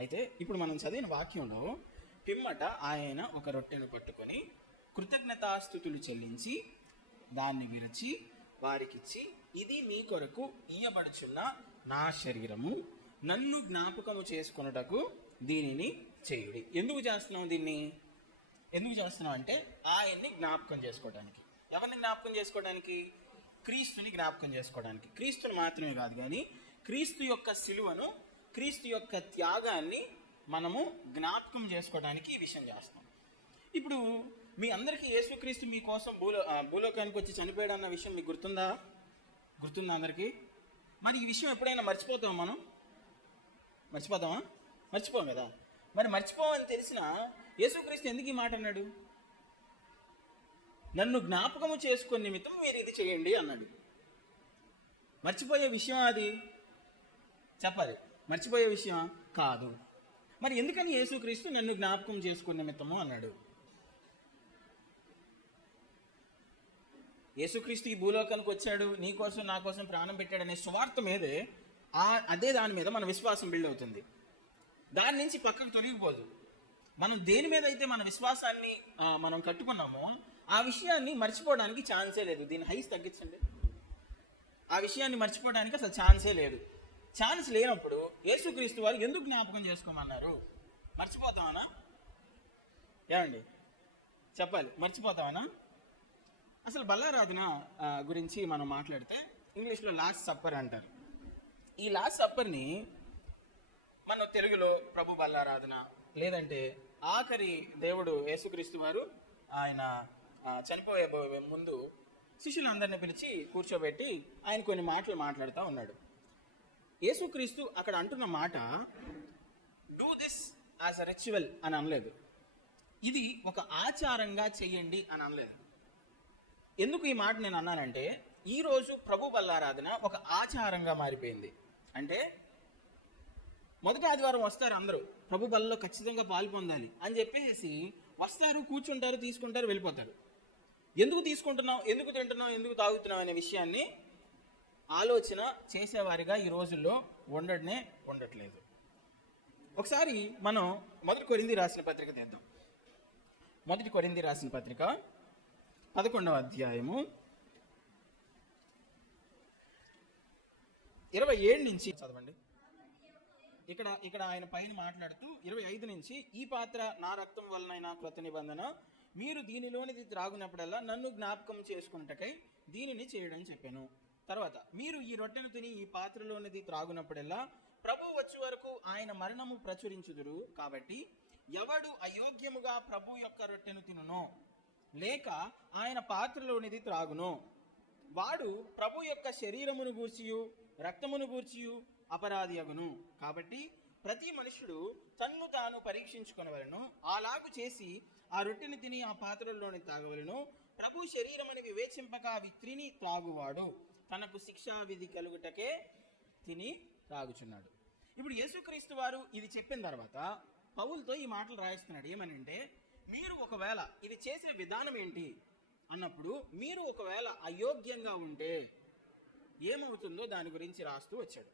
అయితే ఇప్పుడు మనం చదివిన వాక్యంలో పిమ్మట ఆయన ఒక రొట్టెను పట్టుకొని కృతజ్ఞతాస్థుతులు చెల్లించి దాన్ని విరిచి వారికిచ్చి, ఇది మీ కొరకు ఇయ్యబడుచున్న నా శరీరము, నన్ను జ్ఞాపకము చేసుకొనుటకు దీనిని చేయుడి. ఎందుకు చేస్తున్నాం దీన్ని? ఎందుకు చేస్తున్నాం అంటే ఆయన్ని జ్ఞాపకం చేసుకోవడానికి. ఎవరిని జ్ఞాపకం చేసుకోవడానికి? క్రీస్తుని జ్ఞాపకం చేసుకోవడానికి. క్రీస్తుని మాత్రమే కాదు కానీ క్రీస్తు యొక్క సిలువను, క్రీస్తు యొక్క త్యాగాన్ని మనము జ్ఞాపకం చేసుకోవడానికి ఈ విషయం చేస్తాం. ఇప్పుడు మీ అందరికీ యేసుక్రీస్తు మీకోసం భూలోకానికి వచ్చి చనిపోయాడు అన్న విషయం మీకు గుర్తుందా అందరికీ? మరి ఈ విషయం ఎప్పుడైనా మర్చిపోతామా మనం? మర్చిపోతామా? మర్చిపోం కదా. మరి మర్చిపోవని తెలిసిన యేసుక్రీస్తు ఎందుకు ఈ మాట అన్నాడు? నన్ను జ్ఞాపకము చేసుకునే నిమిత్తం మీరు ఇది చేయండి అన్నాడు. మర్చిపోయే విషయం అది? చెప్పాలి. మర్చిపోయే విషయం కాదు. మరి ఎందుకని యేసుక్రీస్తు నన్ను జ్ఞాపకం చేసుకునే నిమిత్తము అన్నాడు? యేసుక్రీస్తు ఈ భూలోకానికి వచ్చాడు, నీ కోసం నా కోసం ప్రాణం పెట్టాడనే స్వార్థ మీదే, అదే దాని మీద మన విశ్వాసం బిల్డ్ అవుతుంది. దాని నుంచి పక్కకు తొలగిపోదు. మనం దేని మీద అయితే మన విశ్వాసాన్ని మనం కట్టుకున్నామో ఆ విషయాన్ని మర్చిపోవడానికి ఛాన్సే లేదు. దీని హైస్ తగ్గించండి. ఆ విషయాన్ని మర్చిపోవడానికి అసలు ఛాన్సే లేదు. ఛాన్స్ లేనప్పుడు యేసుక్రీస్తు వారు ఎందుకు జ్ఞాపకం చేసుకోమన్నారు? మర్చిపోతామనా? ఏమండి చెప్పాలి, మర్చిపోతామనా? అసలు బల్లారాధన గురించి మనం మాట్లాడితే ఇంగ్లీష్లో లాస్ట్ సప్పర్ అంటారు. ఈ లాస్ట్ సప్పర్ని మన తెలుగులో ప్రభు బల్లారాధన, లేదంటే ఆఖరి దేవుడు యేసుక్రీస్తు వారు ఆయన చనిపోయే ముందు శిష్యులందరినీ పిలిచి కూర్చోబెట్టి ఆయన కొన్ని మాటలు మాట్లాడుతూ ఉన్నాడు. యేసుక్రీస్తు అక్కడ అంటున్న మాట do this as a ritual అని అనలేదు. ఇది ఒక ఆచారంగా చెయ్యండి అని అనలేదు. ఎందుకు ఈ మాట నేను అన్నానంటే, ఈరోజు ప్రభు బల్లారాధన ఒక ఆచారంగా మారిపోయింది. అంటే మొదటి ఆదివారం వస్తారు అందరూ, ప్రభు బల్లలో ఖచ్చితంగా పాలు పొందాలి అని చెప్పేసి వస్తారు, కూర్చుంటారు, తీసుకుంటారు, వెళ్ళిపోతారు. ఎందుకు తీసుకుంటున్నాం, ఎందుకు తింటున్నాం, ఎందుకు తాగుతున్నాం అనే విషయాన్ని ఆలోచన చేసేవారిగా ఈ రోజుల్లో ఉండట్లేదు. ఒకసారి మనం మొదటి కొరింథీ రాసిన పత్రిక తీద్దాం. మొదటి కొరింథీ రాసిన పత్రిక 11వ అధ్యాయము 27 నుంచి చదవండి. ఇక్కడ ఆయన పైన మాట్లాడుతూ 25 నుంచి, ఈ పాత్ర నా రక్తం వలనైన కృత నిబంధన, మీరు దీనిలోనిది త్రాగునప్పుడల్లా నన్ను జ్ఞాపకం చేసుకున్నటకై దీనిని చేయడం చెప్పాను. తర్వాత, మీరు ఈ రొట్టెను తిని ఈ పాత్రలోనిది త్రాగునప్పుడల్లా ప్రభు వచ్చే వరకు ఆయన మరణము ప్రచురించుదురు. కాబట్టి ఎవడు అయోగ్యముగా ప్రభు యొక్క రొట్టెను తినునో లేక ఆయన పాత్రలోనిది త్రాగునో వాడు ప్రభు యొక్క శరీరమును గూర్చియు రక్తమును గూర్చియు అపరాధి అగును. కాబట్టి ప్రతి మనుషుడు తన్ను తాను పరీక్షించుకొనవలెను, అలాగు చేసి ఆ రొట్టెని తిని ఆ పాత్రలోని తాగవలెను. ప్రభు శరీరమని వివేచింపక అవి తిని త్రాగువాడు తనకు శిక్షా విధి కలుగుటకే తిని త్రాగుచున్నాడు. ఇప్పుడు యేసుక్రీస్తు వారు ఇది చెప్పిన తర్వాత పౌలుతో ఈ మాటలు రాయిస్తున్నాడు. ఏమనంటే, మీరు ఒకవేళ ఇది చేసే విధానం ఏంటి అన్నప్పుడు, మీరు ఒకవేళ అయోగ్యంగా ఉంటే ఏమవుతుందో దాని గురించి రాస్తూ వచ్చాడు.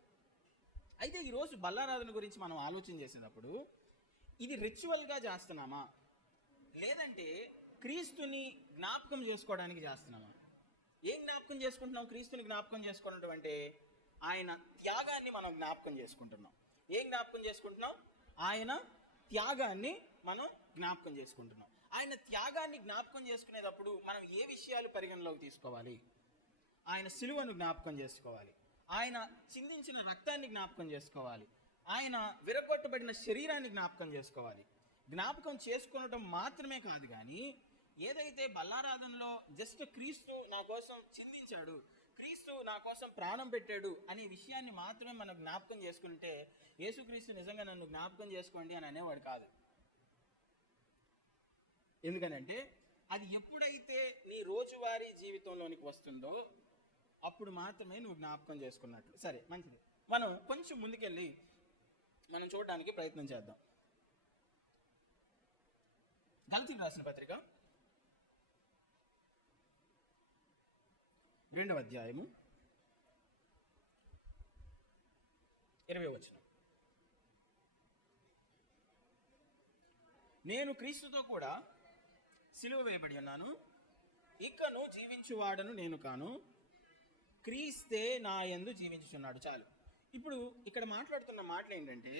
అయితే ఈరోజు బల్లారాధన గురించి మనం ఆలోచన చేసేటప్పుడు ఇది రిచువల్గా చేస్తున్నామా, లేదంటే క్రీస్తుని జ్ఞాపకం చేసుకోవడానికి చేస్తున్నామా? ఏం జ్ఞాపకం చేసుకుంటున్నాం? క్రీస్తుని జ్ఞాపకం చేసుకోవడం అంటే ఆయన త్యాగాన్ని మనం జ్ఞాపకం చేసుకుంటున్నాం. ఏం జ్ఞాపకం చేసుకుంటున్నాం? ఆయన త్యాగాన్ని మనం జ్ఞాపకం చేసుకుంటున్నాం. ఆయన త్యాగాన్ని జ్ఞాపకం చేసుకునేటప్పుడు మనం ఏ విషయాలు పరిగణలోకి తీసుకోవాలి? ఆయన సిలువను జ్ఞాపకం చేసుకోవాలి, ఆయన చిందించిన రక్తాన్ని జ్ఞాపకం చేసుకోవాలి, ఆయన విరగొట్టబడిన శరీరాన్ని జ్ఞాపకం చేసుకోవాలి. జ్ఞాపకం చేసుకునటం మాత్రమే కాదు కానీ, ఏదైతే బల్లారాధనలో జస్ట్ క్రీస్తు నా కోసం చిందించాడు, క్రీస్తు నా కోసం ప్రాణం పెట్టాడు అనే విషయాన్ని మాత్రమే మనం జ్ఞాపకం చేసుకుంటే, యేసుక్రీస్తు నిజంగా నన్ను జ్ఞాపకం చేసుకోండి అని అనేవాడు కాదు. ఎందుకనంటే అది ఎప్పుడైతే నీ రోజువారీ జీవితంలోనికి వస్తుందో అప్పుడు మాత్రమే నువ్వు జ్ఞాపకం చేసుకున్నట్లు. సరే, మంచిది. మనం కొంచెం ముందుకెళ్ళి మనం చూడడానికి ప్రయత్నం చేద్దాం. గలతీయులకు రాసిన పత్రిక 2వ అధ్యాయము 20వ వచనం. నేను క్రీస్తుతో కూడా సిలువ వేయబడి ఉన్నాను, ఇకను జీవించువాడను నేను కాను, క్రీస్తే నా యందు జీవించుచున్నాడు. చాలు. ఇప్పుడు ఇక్కడ మాట్లాడుతున్న మాటలు ఏంటంటే,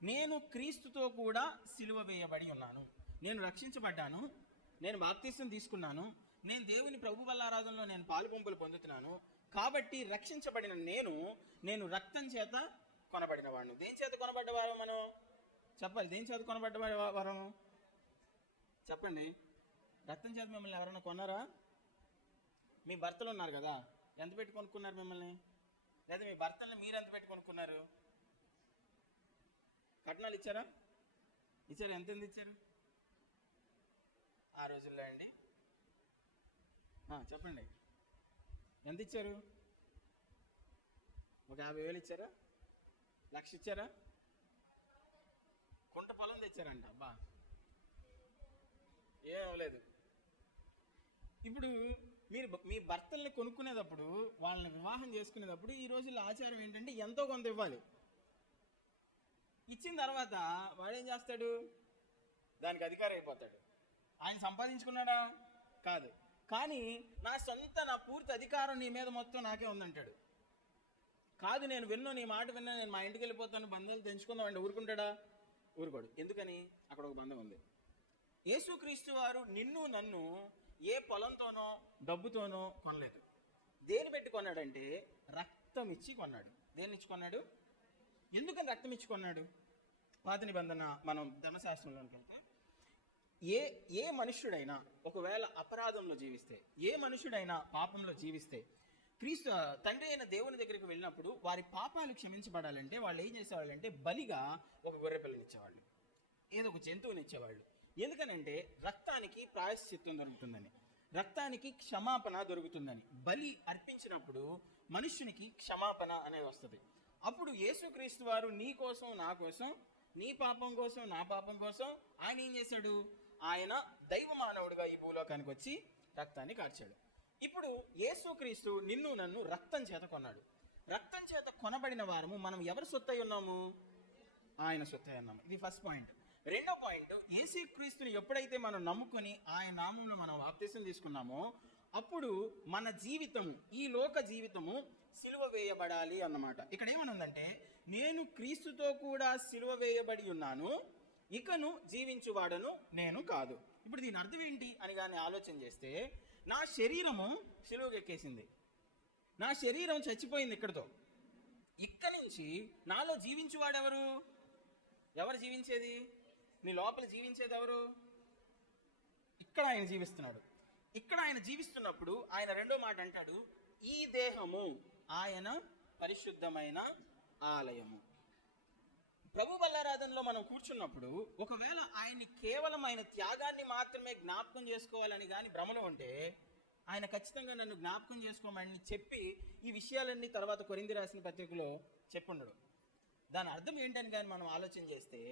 నేను క్రీస్తుతో కూడా సిలువ వేయబడి ఉన్నాను, నేను రక్షించబడ్డాను, నేను బాప్తిసం తీసుకున్నాను, నేను దేవుని ప్రభు బల్లారాధనలో నేను పాలుపంపులు పొందుతున్నాను. కాబట్టి రక్షించబడిన నేను రక్తం చేత కొనబడిన వాడిని. దేని చేత కొనబడ్డవారు మనం చెప్పాలి? దేని చేత కొనబడ్డవారం చెప్పండి. రక్తం చేత మిమ్మల్ని ఎవరైనా కొన్నారా? మీ భర్తలు ఉన్నారు కదా, ఎంత పెట్టి కొనుక్కున్నారు మిమ్మల్ని? లేదా మీ భర్తల్ని మీరు ఎంత పెట్టి కొనుక్కున్నారు? కట్నాలు ఇచ్చారా? ఎంత ఇచ్చారు ఆ రోజుల్లో అండి? చెప్పండి, ఎంత ఇచ్చారు? ఒక 50,000 ఇచ్చారా? 1,00,000 ఇచ్చారా? కుంట పొలం తెచ్చారంట. అబ్బా, ఏం అవ్వలేదు. ఇప్పుడు మీరు మీ భర్తల్ని కొనుక్కునేటప్పుడు, వాళ్ళని వివాహం చేసుకునేటప్పుడు ఈ రోజుల్లో ఆచారం ఏంటంటే ఎంతో కొంత ఇవ్వాలి. ఇచ్చిన తర్వాత వాడేం చేస్తాడు? దానికి అధికారం అయిపోతాడు. ఆయన సంపాదించుకున్నాడా? కాదు. కానీ నా పూర్తి అధికారం నీ మీద మొత్తం నాకే ఉందంటాడు. కాదు, నేను నీ మాట విన్నా, నేను మా ఇంటికి వెళ్ళిపోతాను, బంధాలు తెంచుకుందాం అంటే ఊరుకుంటాడా? ఊరుకోడు. ఎందుకని? అక్కడ ఒక బంధం ఉంది. యేసుక్రీస్తు వారు నిన్ను నన్ను ఏ పొలంతోనో డబ్బుతోనో కొనలేదు. దేని పెట్టి కొన్నాడంటే రక్తం ఇచ్చి కొన్నాడు. దేని ఇచ్చి కొన్నాడు? ఎందుకని రక్తం ఇచ్చి కొన్నాడు? పాత నిబంధన మనం ధర్మశాస్త్రంలోకి వెళ్తే, ఏ మనుష్యుడైనా ఒకవేళ అపరాధంలో జీవిస్తే, ఏ మనుష్యుడైనా పాపంలో జీవిస్తే, క్రీస్తు తండ్రి అయిన దేవుని దగ్గరికి వెళ్ళినప్పుడు వారి పాపాలు క్షమించబడాలంటే వాళ్ళు ఏం చేసేవాళ్ళంటే బలిగా ఒక గొర్రె పిల్లని ఇచ్చేవాళ్ళు, ఏదో ఒక జంతువుని ఇచ్చేవాళ్ళు. ఎందుకనంటే రక్తానికి ప్రాయశ్చిత్తం దొరుకుతుందని, రక్తానికి క్షమాపణ దొరుకుతుందని. బలి అర్పించినప్పుడు మనుష్యునికి క్షమాపణ అనేది వస్తుంది. అప్పుడు యేసుక్రీస్తు వారు నీ కోసం, నా కోసం, నీ పాపం కోసం, నా పాపం కోసం ఆయన ఏం చేశాడు? ఆయన దైవ మానవుడిగా ఈ భూలోకానికి వచ్చి రక్తాన్ని కార్చాడు. ఇప్పుడు యేసుక్రీస్తు నిన్ను నన్ను రక్తం చేత కొన్నాడు. రక్తం చేత కొనబడిన వారము మనం ఎవరి సొత్తై ఉన్నాము? ఆయన సొత్తై ఉన్నాము. ఇది ఫస్ట్ పాయింట్. రెండో పాయింట్, యేసుక్రీస్తుని ఎప్పుడైతే మనం నమ్ముకొని ఆయన నామంలో మనం బాప్తిసం తీసుకున్నామో అప్పుడు మన జీవితము, ఈ లోక జీవితము సిలువ వేయబడాలి అన్నమాట. ఇక్కడ ఏమనుందంటే, నేను క్రీస్తుతో కూడా సిలువ వేయబడి ఉన్నాను, ఇకను జీవించువాడను నేను కాదు. ఇప్పుడు దీని అర్థం ఏంటి అని కానీ ఆలోచన చేస్తే, నా శరీరము సిలువకు ఎక్కేసింది, నా శరీరం చచ్చిపోయింది ఇక్కడితో. ఇక్కడి నుంచి నాలో జీవించువాడెవరు? ఎవరు జీవించేది? నీ లోపల జీవించేది ఎవరు? ఇక్కడ ఆయన జీవిస్తున్నాడు. ఇక్కడ ఆయన జీవిస్తున్నప్పుడు ఆయన రెండో మాట అంటాడు, ఈ దేహము ఆయన పరిశుద్ధమైన ఆలయము. ప్రభు బల్లారాధనలో మనం కూర్చున్నప్పుడు ఒకవేళ ఆయన్ని కేవలం ఆయన త్యాగాన్ని మాత్రమే జ్ఞాపకం చేసుకోవాలని కానీ భ్రమలో ఉంటే, ఆయన ఖచ్చితంగా నన్ను జ్ఞాపకం చేసుకోమని చెప్పి ఈ విషయాలన్నీ తర్వాత కొరింథీ రాసిన పత్రికలో చెప్పుండడు. దాని అర్థం ఏంటని కానీ మనం ఆలోచన చేస్తే,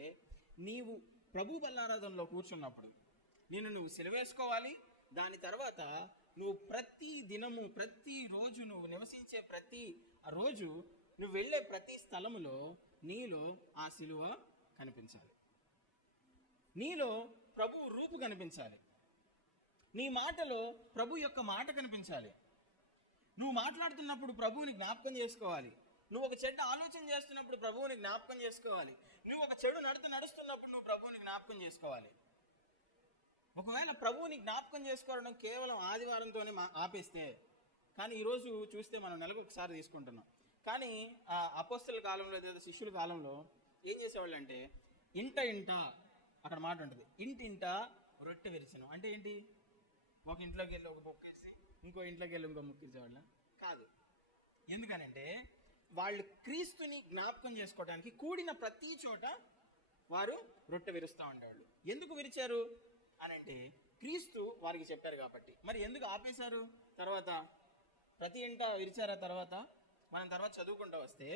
నీవు ప్రభు బల్లారాధనలో కూర్చున్నప్పుడు నువ్వు సిలువేసుకోవాలి. దాని తర్వాత నువ్వు ప్రతి దినము, ప్రతిరోజు నువ్వు నివసించే ప్రతి రోజు, నువ్వు వెళ్ళే ప్రతి స్థలములో నీలో ఆ సిలువ కనిపించాలి, నీలో ప్రభు రూపు కనిపించాలి, నీ మాటలో ప్రభు యొక్క మాట కనిపించాలి. నువ్వు మాట్లాడుతున్నప్పుడు ప్రభువుని జ్ఞాపకం చేసుకోవాలి. నువ్వు ఒక చెడ్డ ఆలోచన చేస్తున్నప్పుడు ప్రభువుని జ్ఞాపకం చేసుకోవాలి. నువ్వు ఒక చెడు నడుస్తున్నప్పుడు నువ్వు ప్రభువుని జ్ఞాపకం చేసుకోవాలి. ఒకవేళ ప్రభువుని జ్ఞాపకం చేసుకోవడం కేవలం ఆదివారంతోనే ఆపేస్తే, కానీ ఈరోజు చూస్తే మనం నెలకు ఒకసారి తీసుకుంటున్నాం. కానీ అపోస్తలుల కాలంలో లేదా శిష్యుల కాలంలో ఏం చేసేవాళ్ళు అంటే, ఇంట అక్కడ మాట ఉంటుంది, ఇంటింట రొట్టె విరిచను. అంటే ఏంటి? ఒక ఇంట్లోకి వెళ్ళి ఒక ముక్కేసి ఇంకో ఇంట్లోకి వెళ్ళి ఇంకో ముక్కించేవాళ్ళ కాదు. ఎందుకనంటే వాళ్ళు క్రీస్తుని జ్ఞాపకం చేసుకోవడానికి కూడిన ప్రతి చోట వారు రొట్టె విరుస్తూ ఉండేవాళ్ళు. ఎందుకు విరిచారు అని అంటే, క్రీస్తు వారికి చెప్పారు కాబట్టి. మరి ఎందుకు ఆపేశారు? తర్వాత ప్రతి ఇంట విరిచారా? తర్వాత మనం తర్వాత చదువుకుంటూ వస్తే,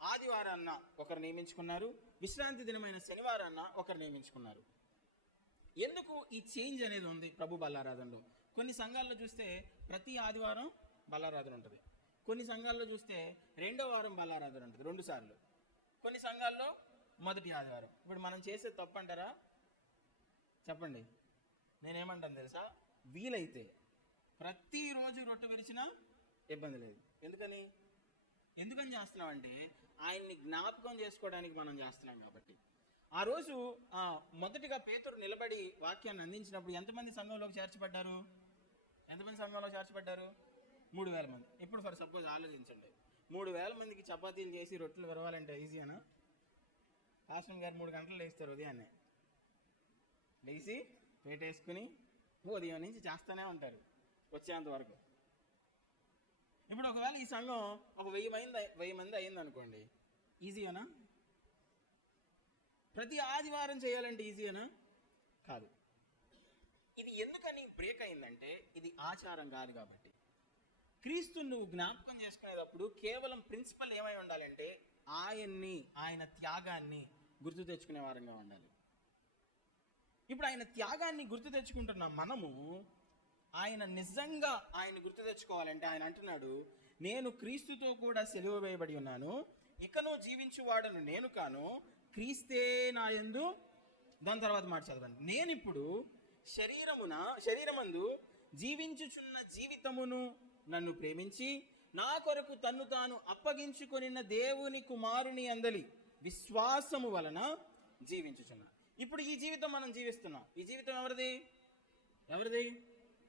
ఆదివారాన్న ఒకరు నియమించుకున్నారు, విశ్రాంతి దినమైన శనివారాన్న ఒకరు నియమించుకున్నారు. ఎందుకు ఈ చేంజ్ అనేది ఉంది ప్రభు బల్లారాధనలో? కొన్ని సంఘాల్లో చూస్తే ప్రతి ఆదివారం బల్లారాధన ఉంటుంది, కొన్ని సంఘాల్లో చూస్తే రెండో వారం బల్లారాధన ఉంటుంది 2 సార్లు, కొన్ని సంఘాల్లో మొదటి ఆదివారం. ఇప్పుడు మనం చేసే తప్పు అంటారా? చెప్పండి. నేనేమంటాను తెలుసా, వీలైతే ప్రతిరోజు రొట్టె విరిచినా ఇబ్బంది లేదు. ఎందుకని చేస్తున్నామంటే ఆయన్ని జ్ఞాపకం చేసుకోవడానికి మనం చేస్తున్నాం కాబట్టి. ఆ రోజు మొదటిగా పేతురు నిలబడి వాక్యాన్ని అందించినప్పుడు ఎంతమంది సంఘంలోకి చేర్చబడ్డారు? 3,000 మంది. ఇప్పుడు ఫర్ సపోజ్ ఆలోచించండి, 3,000 మందికి చపాతీలు చేసి రొట్టెలు విరవాలంటే ఈజీనా? పాస్టర్ గారు 3 గంటలు లేస్తారు, ఉదయాన్నే లేచి పేటేసుకుని ఉదయం నుంచి చేస్తూనే ఉంటారు వచ్చేంత వరకు. ఇప్పుడు ఒకవేళ ఈ సంఘం ఒక 1000 మంది అయింది అనుకోండి, ఈజీనా? ప్రతి ఆదివారం చేయాలంటే ఈజీనా? కాదు. ఇది ఎందుకని బ్రేక్ అయిందంటే ఇది ఆచారం కాదు కాబట్టి. క్రీస్తు నువ్వు జ్ఞాపకం చేసుకునేటప్పుడు కేవలం ప్రిన్సిపల్ ఏమై ఉండాలంటే ఆయన త్యాగాన్ని గుర్తు తెచ్చుకునే వారంగా ఉండాలి. ఇప్పుడు ఆయన త్యాగాన్ని గుర్తు తెచ్చుకుంటున్న మనము ఆయన నిజంగా ఆయన గుర్తు తెచ్చుకోవాలంటే ఆయన అంటున్నాడు, నేను క్రీస్తుతో కూడా సిలువ వేయబడి ఉన్నాను, ఇకను జీవించువాడను నేను కాను, క్రీస్తే నా యందు. దాని తర్వాత మాట చదవండి. నేనిప్పుడు శరీరమందు జీవించుచున్న జీవితమును నన్ను ప్రేమించి నా కొరకు తన్ను తాను అప్పగించుకొనిన దేవుని కుమారుని అందలి విశ్వాసము వలన జీవించుచున్నా. ఇప్పుడు ఈ జీవితం మనం జీవిస్తున్నాం. ఈ జీవితం ఎవరిది?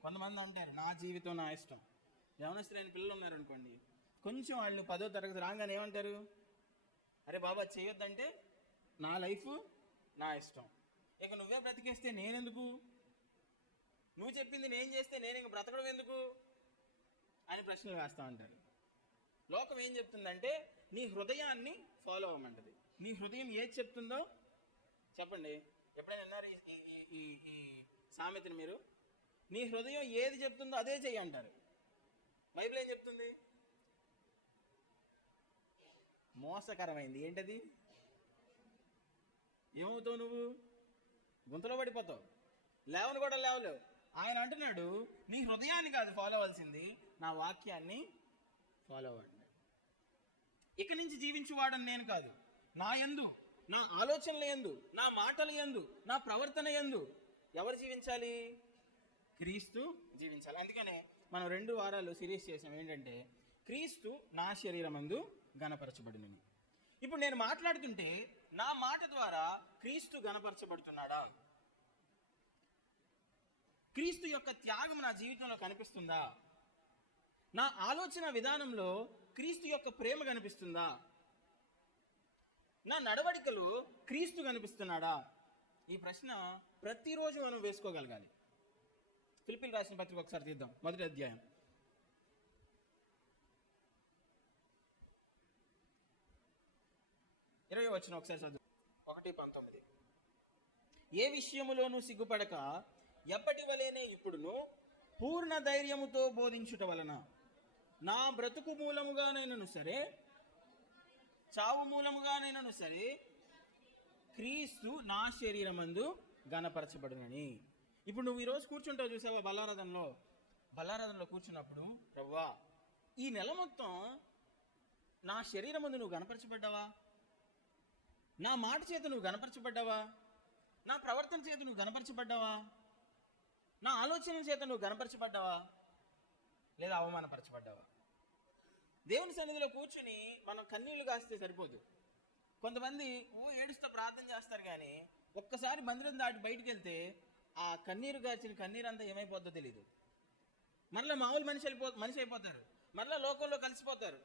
కొంతమంది అంటారు నా జీవితం నా ఇష్టం. యవనస్తులైన పిల్లలు ఉన్నారనుకోండి, కొంచెం వాళ్ళు 10వ తరగతి రాగానే ఏమంటారు, అరే బాబా చేయొద్దంటే నా లైఫ్ నా ఇష్టం, ఇక నువ్వే బ్రతికేస్తే నేనెందుకు, నువ్వు చెప్పింది నేను చేస్తే నేను ఇంక బ్రతకడం ఎందుకు అని ప్రశ్నలు వేస్తూ ఉంటారు. లోకం ఏం చెప్తుందంటే నీ హృదయాన్ని ఫాలో అవ్వమంటది. నీ హృదయం ఏది చెప్తుందో చెప్పండి. ఎప్పుడైనా విన్నారు ఈ సామెతని మీరు? నీ హృదయం ఏది చెప్తుందో అదే చెయ్యి అంటారు. బైబిల్ ఏం చెప్తుంది? మోసకరమైంది. ఏంటది? ఏమవుతావు నువ్వు? గుంతలో పడిపోతావు, లేవను కూడా లేవలేవు. ఆయన అంటున్నాడు నీ హృదయాన్ని కాదు ఫాలో అవ్వాల్సింది, నా వాక్యాన్ని ఫాలో అవ్వండి. ఇక నుంచి జీవించువాడని నేను కాదు, నా యందు, నా ఆలోచనల యందు, నా మాటల యందు, నా ప్రవర్తన యందు ఎవరు జీవించాలి? క్రీస్తు జీవించాలి. అందుకనే మనం 2 వారాలు సిరీస్ చేసాం ఏంటంటే క్రీస్తు నా శరీరమందు ఘనపరచబడినని. ఇప్పుడు నేను మాట్లాడుతుంటే నా మాట ద్వారా క్రీస్తు ఘనపరచబడుతున్నాడా? క్రీస్తు యొక్క త్యాగం నా జీవితంలో కనిపిస్తుందా? నా ఆలోచన విధానంలో క్రీస్తు యొక్క ప్రేమ కనిపిస్తుందా? నా నడవడికలు క్రీస్తు కనిపిస్తున్నాడా? ఈ ప్రశ్న ప్రతిరోజు మనం వేసుకోగలగాలి. ఫిలిప్పీయులకు రాసిన పత్రిక ఒకసారి తీద్దాం, 1వ అధ్యాయం 20వ వచనం ఒకసారి చదువు. 1:19. ఏ విషయములోనూ సిగ్గుపడక ఎప్పటి వలెనే ఇప్పుడును పూర్ణ ధైర్యముతో బోధించుట వలన నా బ్రతుకు మూలముగానైనను సరే, చావు మూలముగానైనను సరే, క్రీస్తు నా శరీరమందు ఘనపరచబడునని. ఇప్పుడు నువ్వు ఈరోజు కూర్చుంటావు చూసావా బల్లారాధనలో కూర్చున్నప్పుడు, ప్రభువా ఈ నెల మొత్తం నా శరీరమందు నువ్వు ఘనపరచబడ్డావా? నా మాట చేత నువ్వు ఘనపరచబడ్డావా? నా ప్రవర్తన చేత నువ్వు ఘనపరచబడ్డావా? నా ఆలోచన చేత నువ్వు ఘనపరచబడ్డావా లేదా అవమానపరచబడ్డావా? దేవుని సన్నిధిలో కూర్చుని మనం కన్నీళ్లు కాస్తే సరిపోదు. కొంతమంది ఏడుస్తూ ప్రార్థన చేస్తారు, కానీ ఒక్కసారి మందిరం దాటి బయటికి వెళ్తే ఆ కన్నీరు గార్చిన కన్నీరు అంతా ఏమైపోద్దో తెలియదు. మరలా మామూలు మనిషి అయిపోతారు, మరలా లోకంలో కలిసిపోతారు.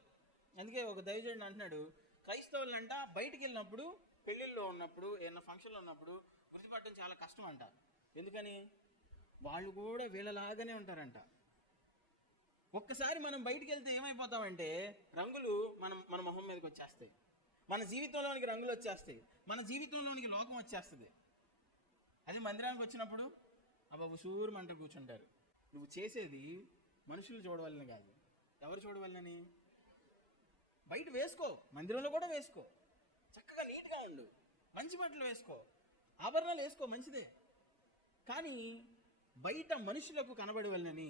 అందుకే ఒక దైవజనుడు అంటున్నాడు, క్రైస్తవులంట బయటికి వెళ్ళినప్పుడు, పెళ్ళిళ్ళలో ఉన్నప్పుడు, ఏదైనా ఫంక్షన్లో ఉన్నప్పుడు గుర్తుపట్టడం చాలా కష్టం అంట. ఎందుకని? వాళ్ళు కూడా వీళ్ళలాగానే ఉంటారంట. ఒక్కసారి మనం బయటికి వెళ్తే ఏమైపోతామంటే రంగులు మన మొహం మీదకి వచ్చేస్తాయి, మన జీవితంలోనికి రంగులు వచ్చేస్తాయి, మన జీవితంలోనికి లోకం వచ్చేస్తుంది. అది మందిరానికి వచ్చినప్పుడు అబ్బా ఉసూరుమంట కూర్చుంటారు. నువ్వు చేసేది మనుషులు చూడవాలని కాదు, ఎవరు చూడవాలని? బయట వేసుకో, మందిరంలో కూడా వేసుకో, చక్కగా నీట్గా ఉండు, మంచి బట్టలు వేసుకో, ఆభరణాలు వేసుకో, మంచిదే. కానీ బయట మనుషులకు కనబడవలనని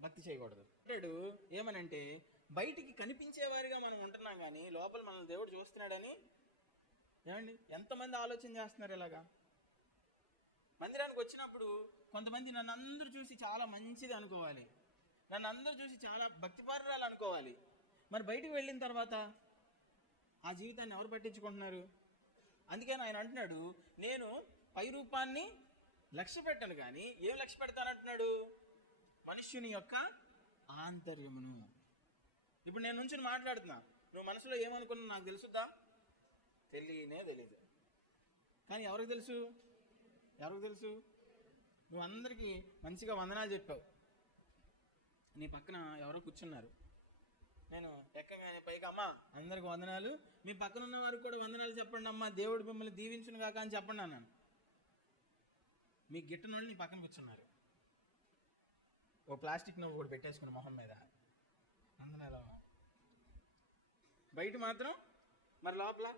భక్తి చేయకూడదు. అంటాడు ఏమనంటే బయటికి కనిపించేవారిగా మనం ఉంటున్నాం, కానీ లోపల మనల్ని దేవుడు చూస్తున్నాడని. ఏమండి, ఎంతమంది ఆలోచన చేస్తున్నారు ఇలాగా? మందిరానికి వచ్చినప్పుడు కొంతమంది నన్ను అందరూ చూసి చాలా మంచిది అనుకోవాలి, నన్ను అందరూ చూసి చాలా భక్తిపరురాలు అనుకోవాలి. మరి బయటికి వెళ్ళిన తర్వాత ఆ జీవితాన్ని ఎవరు పట్టించుకుంటున్నారు? అందుకని ఆయన అంటున్నాడు, నేను పై రూపాన్ని లక్ష్య పెట్టను కానీ ఏం లక్ష్య పెడతానంటున్నాడు? మనుష్యుని యొక్క ఆంతర్యమును. ఇప్పుడు నేను నుంచి మాట్లాడుతున్నా, నువ్వు మనసులో ఏమనుకున్నా నాకు తెలుసుద్దా? తెలియదు. కానీ ఎవరికి తెలుసు? నువ్వు అందరికీ మంచిగా వందనాలు చెప్పావు, నీ పక్కన ఎవరో కూర్చున్నారు, నేను ఎక్కగానే పైకి అమ్మా అందరికి వందనాలు, మీ పక్కన ఉన్న వారికి కూడా వందనాలు చెప్పండి అమ్మా, దేవుడు మిమ్మల్ని దీవించును కాక అని చెప్పండి అన్నాను. మీ గిట్టన వాళ్ళు నీ పక్కన కూర్చున్నారు, ఓ ప్లాస్టిక్ నువ్వు కూడా పెట్టేసుకుని మొహం మీద వందనాలు. బయట మాత్రం మరి లోపల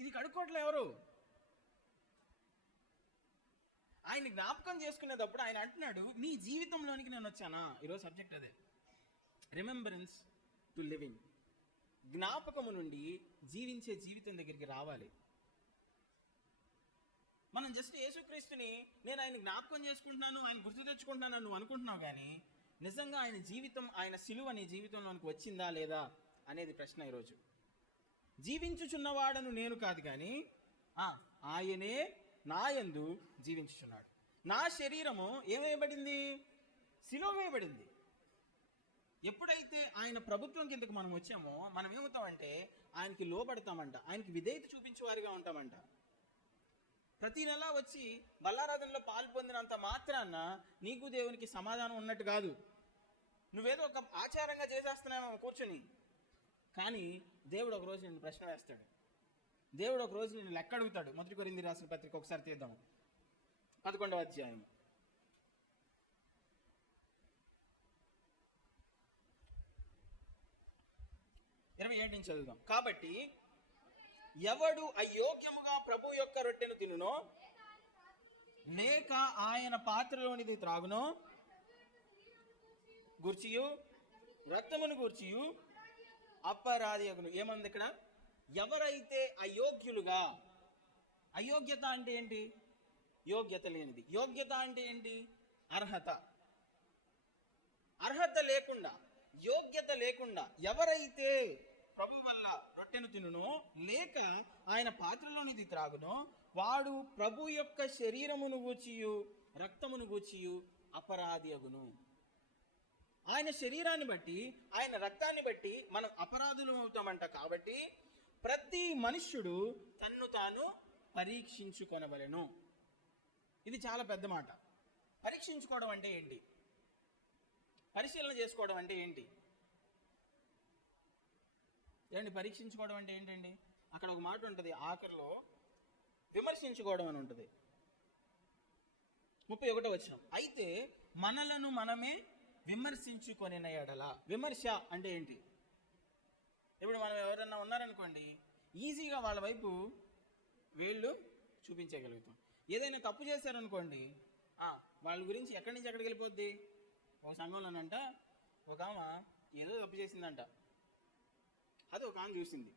ఇది కడుక్కోవట్లే ఎవరు? ఆయన జ్ఞాపకం చేసుకునేటప్పుడు ఆయన అంటున్నాడు, నీ జీవితంలోనికి నేను వచ్చానా? ఈరోజు సబ్జెక్ట్ అదే, రిమెంబరెన్స్ టు లివింగ్. జ్ఞాపకము నుండి జీవించే జీవితం దగ్గరికి రావాలి. మనం జస్ట్ యేసుక్రీస్తుని నేను ఆయన జ్ఞాపకం చేసుకుంటున్నాను, ఆయన గుర్తు తెచ్చుకుంటున్నాను నువ్వు అనుకుంటున్నావు, కానీ నిజంగా ఆయన జీవితం, ఆయన సిలువ నీ జీవితంలోనికి వచ్చిందా లేదా అనేది ప్రశ్న. ఈరోజు జీవించుచున్నవాడను నేను కాదు కానీ ఆయనే నాయందు జీవించుచున్నాడు. నా శరీరము ఏమేయబడింది? సిలువ వేయబడింది. ఎప్పుడైతే ఆయన ప్రభుత్వం కిందకు మనం వచ్చామో మనం ఏమవుతామంటే ఆయనకి లోబడతామంట, ఆయనకి విధేయత చూపించేవారిగా ఉంటామంట. ప్రతి నెల వచ్చి బల్లారాధనలో పాలు పొందినంత మాత్రాన నీకు దేవునికి సమాధానం ఉన్నట్టు కాదు. నువ్వేదో ఒక ఆచారంగా చేసేస్తున్నావు కూర్చొని, కానీ దేవుడు ఒక రోజు నిన్ను ప్రశ్న వేస్తాడు, దేవుడు ఒక రోజు నిన్ను లెక్క అడుగుతాడు. 1 కొరింథీయులకు రాసిన పత్రిక ఒకసారి తీద్దాం, 11వ అధ్యాయం 27 నుంచి చదువుదాం. కాబట్టి ఎవడు అయోగ్యముగా ప్రభు యొక్క రొట్టెను తినునో లేక ఆయన పాత్రలోనిది త్రాగునో గూర్చియు రక్తమును గూర్చియు అపరాధి అగును. ఏమంది ఇక్కడ? ఎవరైతే అయోగ్యులుగా, అయోగ్యత అంటే ఏంటి? యోగ్యత లేనిది. యోగ్యత అంటే ఏంటి? అర్హత. అర్హత లేకుండా, యోగ్యత లేకుండా ఎవరైతే ప్రభు వల్ల రొట్టెను తినునో లేక ఆయన పాత్రలోనిది త్రాగునో వాడు ప్రభు యొక్క శరీరమును గూర్చియు రక్తమును గూర్చియు అపరాధి అగును. ఆయన శరీరాన్ని బట్టి, ఆయన రక్తాన్ని బట్టి మనం అపరాధులు అవుతామంట. కాబట్టి ప్రతి మనుష్యుడు తన్ను తాను పరీక్షించుకొనవలెను. ఇది చాలా పెద్ద మాట. పరీక్షించుకోవడం అంటే ఏంటి? పరిశీలన చేసుకోవడం అంటే ఏంటి? ఏమండి, పరీక్షించుకోవడం అంటే ఏంటండి? అక్కడ ఒక మాట ఉంటుంది ఆఖరిలో, విమర్శించుకోవడం అని ఉంటుంది. 31వ వచనం, అయితే మనలను మనమే విమర్శించుకొనిన ఎడల. విమర్శ అంటే ఏంటి? ఇప్పుడు మనం ఎవరన్నా ఉన్నారనుకోండి, ఈజీగా వాళ్ళ వైపు వీళ్ళు చూపించగలుగుతాం. ఏదైనా తప్పు చేశారనుకోండి, వాళ్ళ గురించి ఎక్కడి నుంచి ఎక్కడికి వెళ్ళిపోద్ది? ఒక సంఘంలోనంట ఒక ఆమె ఏదో తప్పు చేసిందంట, అది ఒక ఆమె చూసింది.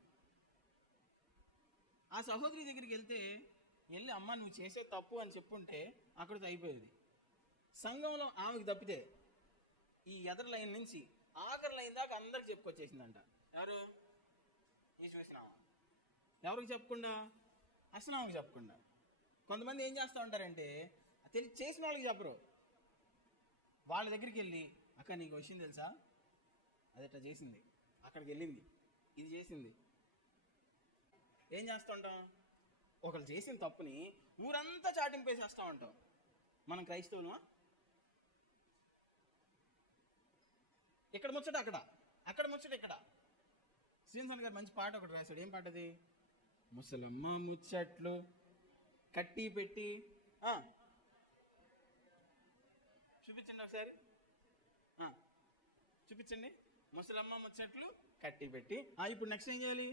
ఆ సహోదరి దగ్గరికి వెళ్ళి అమ్మ నువ్వు చేసే తప్పు అని చెప్పుంటే అక్కడితో అయిపోయేది. సంఘంలో ఆమెకు తప్పితే ఈ ఎదర్ లైన్ నుంచి ఆఖరి లైన్ దాకా అందరికి చెప్పుకొచ్చేసిందంట. ఎవరు? ఈ చూసినావా? ఎవరికి చెప్పకుండా? అసలు ఆమెకు చెప్పకుండా. కొంతమంది ఏం చేస్తూ ఉంటారంటే చేసిన వాళ్ళకి చెప్పరు, వాళ్ళ దగ్గరికి వెళ్ళి అక్క నీకు విషయం తెలుసా, అది ఇట్లా చేసింది, అక్కడికి వెళ్ళింది, ఇది చేసింది. ఏం చేస్తుంటాం? ఒకళ్ళు చేసిన తప్పుని ఊరంతా చాటింపేసేస్తూ ఉంటాం. మనం క్రైస్తవులమా? ఇక్కడ ముచ్చట అక్కడ, అక్కడ ముచ్చట ఇక్కడ. శ్రీనివాసన్ గారు మంచి పాట ఒకటి రాశాడు. ఏం పాట అది? ముసలమ్మ ముచ్చట్లు కట్టి పెట్టి. చూపించండి ఒకసారి, చూపించండి. ముసలమ్మ ముచ్చట్లు కట్టి పెట్టి. ఇప్పుడు నెక్స్ట్ ఏం చేయాలి?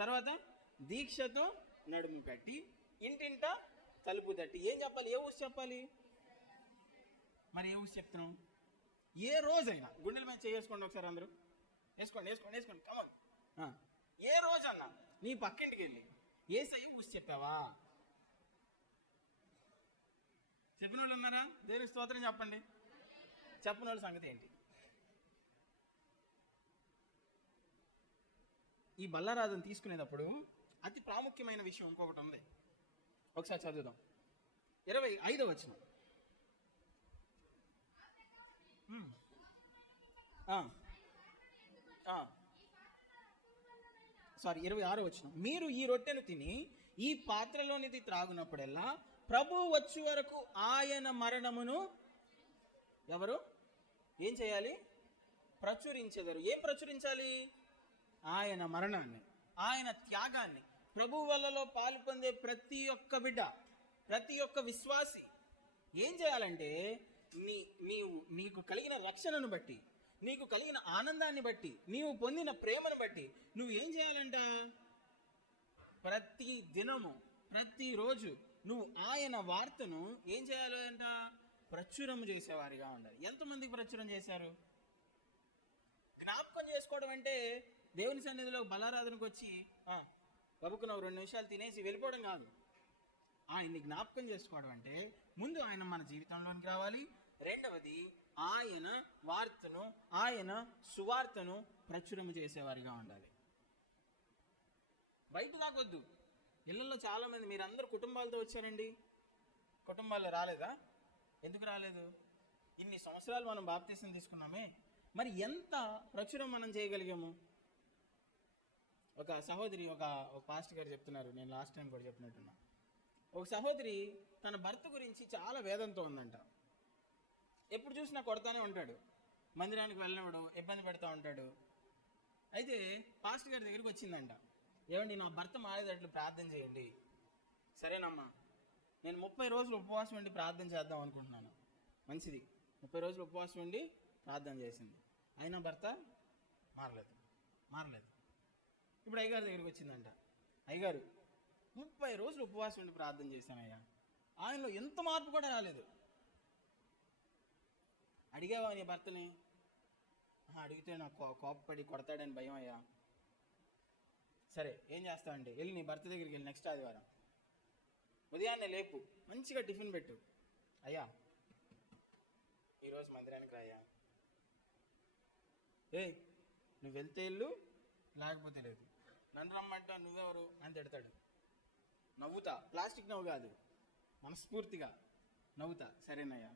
తర్వాత దీక్షతో నడుము కట్టి ఇంటింట తలుపు తట్టి. ఏం చెప్పాలి? ఏ ఊసి చెప్పాలి? మరి ఏ ఊసి చెప్తున్నాం? ఏ రోజైనా గుండెల మీద చేసుకోండి ఒకసారి, అందరూ వేసుకోండి వేసుకోండి వేసుకోండి, కమన్. ఏ రోజన్నా నీ పక్కింటికి వెళ్ళి యేసయ్య ఊసి చెప్పావా? చెప్పిన వాళ్ళు ఉన్నారా? దేవుని స్తోత్రం చెప్పండి. చెప్పిన వాళ్ళ సంగతి ఏంటి? ఈ బల్లారాధన తీసుకునేటప్పుడు అతి ప్రాముఖ్యమైన విషయం ఇంకొకటి ఉంది. ఒకసారి చదువుదాం. 25వ వచనం. 26వ వచనం. మీరు ఈ రొట్టెను తిని ఈ పాత్రలోనిది త్రాగునప్పుడల్లా ప్రభువు వచ్చే వరకు ఆయన మరణమును ఎవరు ఏం చేయాలి? ప్రచురించెదరు. ఏం ప్రచురించాలి? ఆయన మరణాన్ని, ఆయన త్యాగాన్ని. ప్రభు వల్లలో పాలు పొందే ప్రతి ఒక్క బిడ్డ, ప్రతి ఒక్క విశ్వాసి ఏం చేయాలంటే నీకు కలిగిన రక్షణను బట్టి, నీకు కలిగిన ఆనందాన్ని బట్టి, నీవు పొందిన ప్రేమను బట్టి నువ్వు ఏం చేయాలంట? ప్రతి దినము, ప్రతిరోజు నువ్వు ఆయన వార్తను ఏం చేయాలి అంట? ప్రచురం చేసేవారిగా ఉండాలి. ఎంతమందికి ప్రచురం చేశారు? జ్ఞాపకం చేసుకోవడం అంటే దేవుని సన్నిధిలో బలారాధనకు వచ్చి గబుక్కున 2 నిమిషాలు తినేసి వెళ్ళిపోవడం కాదు. ఆయన్ని జ్ఞాపకం చేసుకోవడం అంటే ముందు ఆయన మన జీవితంలోనికి రావాలి. రెండవది ఆయన వార్తను, ఆయన సువార్తను ప్రచురం చేసేవారిగా ఉండాలి. బయట తాగొద్దు. ఇళ్ళల్లో చాలామంది, మీరందరూ కుటుంబాలతో వచ్చారండి. కుటుంబాల్లో రాలేదా? ఎందుకు రాలేదు? ఇన్ని సంవత్సరాలు మనం బాప్తీసం తీసుకున్నామే, మరి ఎంత ప్రచురం మనం చేయగలిగాము? ఒక సహోదరి, ఒక పాస్టర్ గారు చెప్తున్నారు, నేను లాస్ట్ టైం కూడా చెప్పినట్టున్నా. ఒక సహోదరి తన భర్త గురించి చాలా వేదంతో ఉందంట. ఎప్పుడు చూసినా కొడతానే ఉంటాడు, మందిరానికి వెళ్ళినప్పుడు ఇబ్బంది పెడతా ఉంటాడు. అయితే పాస్టర్ గారి దగ్గరికి వచ్చిందంట. ఏమండి, నా భర్త మారేటట్లు ప్రార్థన చేయండి. సరేనమ్మా, నేను 30 రోజులు ఉపవాసం ఉండి ప్రార్థన చేద్దాం అనుకుంటున్నాను. మంచిది, 30 రోజులు ఉపవాసం ఉండి ప్రార్థన చేసింది. అయినా భర్త మారలేదు. ఇప్పుడు అయ్యగారి దగ్గరికి వచ్చిందంట. అయ్యగారు, 30 రోజులు ఉపవాసం ఉండి ప్రార్థన చేశానయ్యా, ఆయనలో ఎంత మార్పు కూడా రాలేదు. అడిగావా నీ భర్తని? అడిగితే నాకు కోపపడి కొడతాడని భయం అయ్యా. సరే, ఏం చేస్తావండి, వెళ్ళి నీ భర్త దగ్గరికి వెళ్ళి నెక్స్ట్ ఆదివారం ఉదయాన్నే లేపు, మంచిగా టిఫిన్ పెట్టు. అయ్యా, ఈరోజు మందిరానికి రాయ్యా. నువ్వు వెళ్తే వెళ్ళు, లేకపోతే లేదు. నన్ను రమ్మంటా, నువ్వెవరు అని తిడతాడు. నవ్వుతా, ప్లాస్టిక్ నవ్వు కాదు, మనస్ఫూర్తిగా నవ్వుతా. సరేనయ్యా,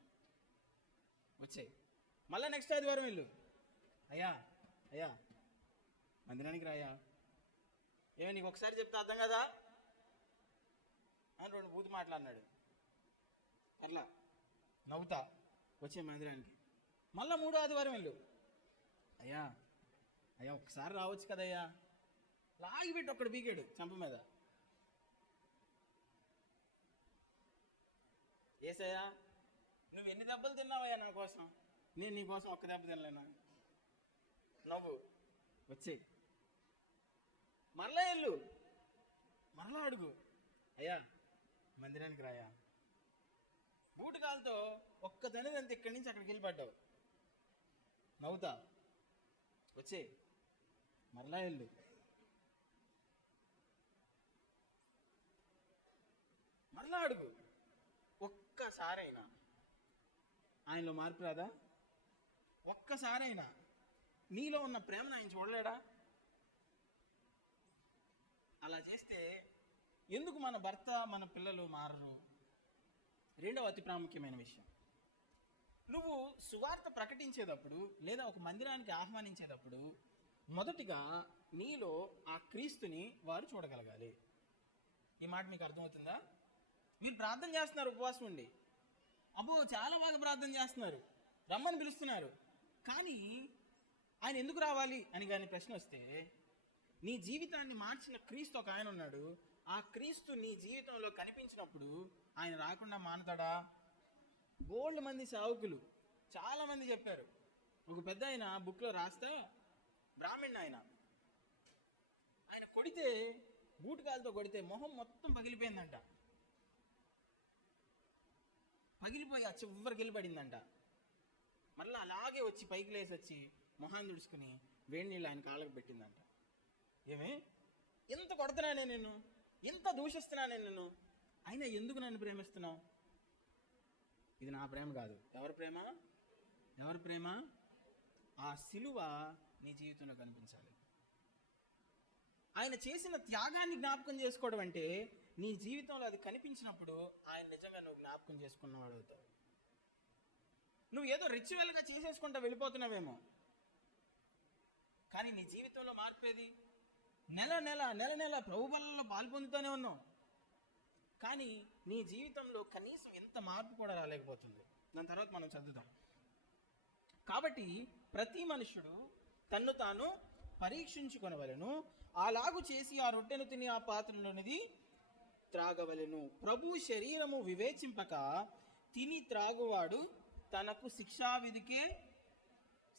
వచ్చాయి. మళ్ళీ నెక్స్ట్ ఆదివారం వెళ్ళు. అయ్యా మందిరానికి రాయ్యా. నీకు ఒకసారి చెప్తే అర్థం కదా అని 2 బూతు మాట్లాడినాడు. అట్లా నవ్వుతా వచ్చే మందిరానికి. మళ్ళీ 3వ ఆదివారం వెళ్ళు. అయ్యా ఒకసారి రావచ్చు కదయ్యా. లాగిపెట్టి ఒక్కడు బీకాడు చంప మీద. ఏసయ్యా, నువ్వు ఎన్ని దెబ్బలు తిన్నావయ్యా నా కోసం? నేను నీ కోసం ఒక్క దెబ్బ తినలేనా? నవ్వు, వచ్చేయి. మరలా వెళ్ళు, మరలా అడుగు. అయ్యా మందిరానికి రాయా. బూటు కాలుతో ఒక్క తనిదంత ఇక్కడి నుంచి అక్కడికి వెళ్ళిపడ్డావు. నవ్వుతా, వచ్చే. మరలా వెళ్ళు. మరలా అడుగు. ఒక్కసారైనా ఆయనలో మార్పు రాదా? ఒక్కసారైనా నీలో ఉన్న ప్రేమను ఆయన చూడలేడా? అలా చేస్తే ఎందుకు మన భర్త, మన పిల్లలు మారరు? రెండవ అతి ప్రాముఖ్యమైన విషయం, నువ్వు సువార్త ప్రకటించేటప్పుడు లేదా ఒక మందిరానికి ఆహ్వానించేటప్పుడు మొదటిగా నీలో ఆ క్రీస్తుని వారు చూడగలగాలి. ఈ మాట మీకు అర్థమవుతుందా? మీరు ప్రార్థన చేస్తున్నారు ఉపవాసం ఉండి, అబ్బో చాలా బాగా ప్రార్థన చేస్తున్నారు, రమ్మని పిలుస్తున్నారు, కానీ ఆయన ఎందుకు రావాలి అని కానీ ప్రశ్న వస్తే, నీ జీవితాన్ని మార్చిన క్రీస్తు ఒక ఆయన ఉన్నాడు. ఆ క్రీస్తు నీ జీవితంలో కనిపించినప్పుడు ఆయన రాకుండా మానతాడా? బోల్డ్ మంది సేవకులు చాలామంది చెప్పారు. ఒక పెద్ద ఆయన బుక్లో రాస్తే, బ్రాహ్మణ్ ఆయన కొడితే, బూటకాలతో కొడితే మొహం మొత్తం పగిలిపోయిందంట. పగిలిపోయి ఆ చివరికి వెళ్ళిపడిందంట. మళ్ళీ అలాగే వచ్చి పైకి లేసి వచ్చి మొహాన్ని తుడుచుకుని వేడి నీళ్ళు ఆయన కాళ్ళకు పెట్టిందంట. ఏమే, ఎంత కొడుతున్నానే నేను, ఎంత దూషిస్తున్నా నేను నిన్ను, అయినా ఎందుకు నన్ను ప్రేమిస్తున్నావు? ఇది నా ప్రేమ కాదు. ఎవరి ప్రేమ? ఎవరి ప్రేమ? ఆ సిలువ నీ జీవితంలో కనిపించాలి. ఆయన చేసిన త్యాగాన్ని జ్ఞాపకం చేసుకోవడం అంటే నీ జీవితంలో అది కనిపించినప్పుడు ఆయన నిజంగా నువ్వు జ్ఞాపకం చేసుకున్నవాడు అవుతావు. నువ్వు ఏదో రిచువల్గా చేసేసుకుంటా వెళ్ళిపోతున్నావేమో, కానీ నీ జీవితంలో మార్పేది. నెల నెల ప్రభు బలలో పాల్పొందుతూనే ఉన్నావు, కానీ నీ జీవితంలో కనీసం ఎంత మార్పు కూడా రాలేకపోతుంది. దాని తర్వాత మనం చదువుతాం. కాబట్టి ప్రతి మనుషుడు తన్ను తాను పరీక్షించుకొనవలెను, అలాగు చేసి ఆ రొట్టెను తిని ఆ పాత్రలోనిది త్రాగవలెను. ప్రభు శరీరము వివేచింపక తిని త్రాగువాడు తనకు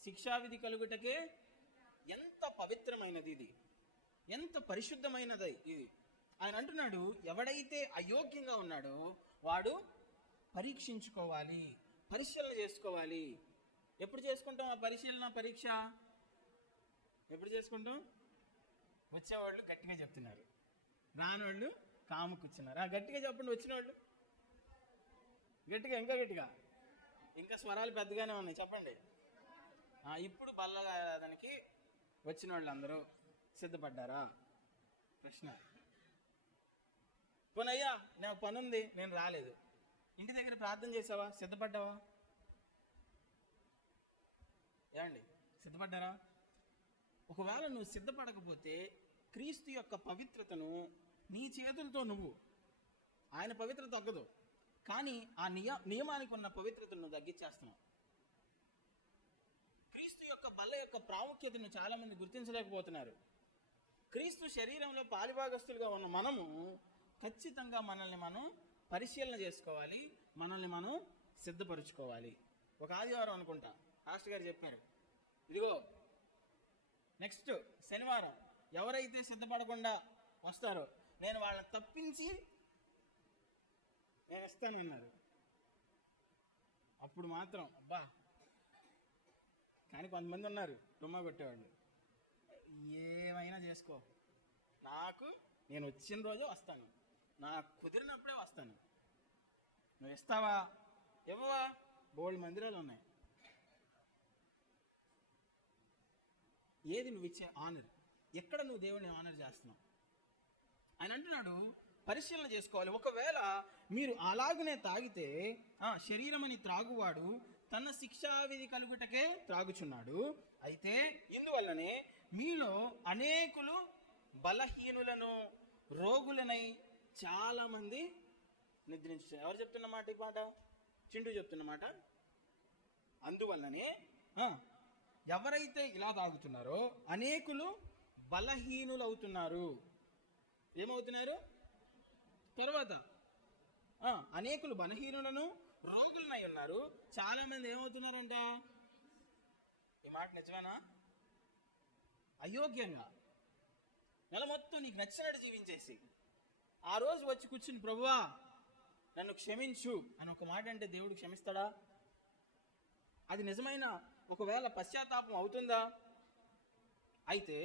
శిక్షావిధి కలుగుటకే. ఎంత పవిత్రమైనది ఇది, ఎంత పరిశుద్ధమైనది ఇది. ఆయన అంటున్నాడు, ఎవడైతే అయోగ్యంగా ఉన్నాడో వాడు పరీక్షించుకోవాలి, పరిశీలన చేసుకోవాలి. ఎప్పుడు చేసుకుంటాం ఆ పరిశీలన, పరీక్ష? ఎప్పుడు చేసుకుంటాం? వచ్చేవాళ్ళు గట్టిగా చెప్తున్నారు, రానివాళ్ళు కాము కూర్చున్నారు. గట్టిగా చెప్పండి. వచ్చిన వాళ్ళు గట్టిగా, ఇంకా గట్టిగా, ఇంకా స్వరాలు పెద్దగానే ఉన్నాయి, చెప్పండి. ఇప్పుడు బల్లగా దానికి వచ్చిన వాళ్ళు అందరూ సిద్ధపడ్డారా? ప్రశ్న. పోనయ్యా నాకు పని ఉంది, నేను రాలేదు. ఇంటి దగ్గర ప్రార్థన చేసావా? సిద్ధపడ్డావా? ఏమండి, సిద్ధపడ్డారా? ఒకవేళ నువ్వు సిద్ధపడకపోతే క్రీస్తు యొక్క పవిత్రతను నీ చేతులతో నువ్వు, ఆయన పవిత్రత తగ్గదు, కానీ ఆ నియమానికి ఉన్న పవిత్రతను నువ్వు తగ్గించేస్తున్నావు. క్రీస్తు యొక్క బల్ల యొక్క ప్రాముఖ్యతను చాలా మంది గుర్తించలేకపోతున్నారు. క్రీస్తు శరీరంలో పాలిభాగస్తులుగా ఉన్న మనము ఖచ్చితంగా మనల్ని మనం పరిశీలన చేసుకోవాలి, మనల్ని మనం సిద్ధపరుచుకోవాలి. ఒక ఆదివారం అనుకుంటా పాస్టర్ గారు చెప్పారు, ఇదిగో నెక్స్ట్ శనివారం ఎవరైతే సిద్ధపడకుండా వస్తారో నేను వాళ్ళని తప్పించి నేను ఇస్తానన్నారు. అప్పుడు మాత్రం అబ్బా. కానీ కొంతమంది ఉన్నారు రుమ్మ కొట్టేవాళ్ళు, ఏమైనా చేసుకో, నేను వచ్చిన రోజే వస్తాను, నాకు కుదిరినప్పుడే వస్తాను, నువ్వు ఇస్తావా ఇవ్వవా? బోల్డ్ మందిరాలు ఉన్నాయి. ఏది నువ్వు ఇచ్చే ఆనర్? ఎక్కడ నువ్వు దేవుడిని ఆనర్ చేస్తున్నావు? ఆయన అంటున్నాడు పరిశీలన చేసుకోవాలి. ఒకవేళ మీరు అలాగనే తాగితే శరీరం అని త్రాగువాడు తన శిక్షావిధి కలుగుటకే త్రాగుచున్నాడు. అయితే ఇందువల్లనే మీలో అనేకులు బలహీనులను రోగులనై చాలా మంది నిద్రించారు. ఎవరు చెప్తున్నమాట ఈ మాట? చింటూ చెప్తున్నమాట. అందువల్లనే ఎవరైతే ఇలా తాగుతున్నారో అనేకులు బలహీనులు అవుతున్నారు. ఏమవుతున్నారు? తర్వాత అనేకులు బలహీనులను రోగులనై ఉన్నారు. చాలా మంది ఏమవుతున్నారంట? ఈ మాట నిజమేనా? అయోగ్యంగా నెల మొత్తం నీకు నచ్చినట్టు జీవించేసి ఆ రోజు వచ్చి కూర్చుని ప్రభువా నన్ను క్షమించు అని ఒక మాట అంటే దేవుడు క్షమిస్తాడా? అది నిజమైన ఒకవేళ పశ్చాత్తాపం అవుతుందా? అయితే